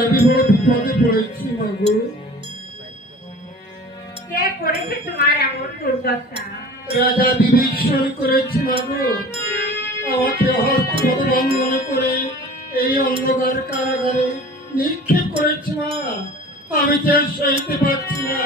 আমি বড় বিপদে পড়েছি মাগো। রাজা বিভীষণ করেছি মাগো, আমাকে হস্তপদ বন্ধন করে এই অন্ধকার কারাগারে নিক্ষেপ করেছি মা। আমি যে সইতে পারছি না।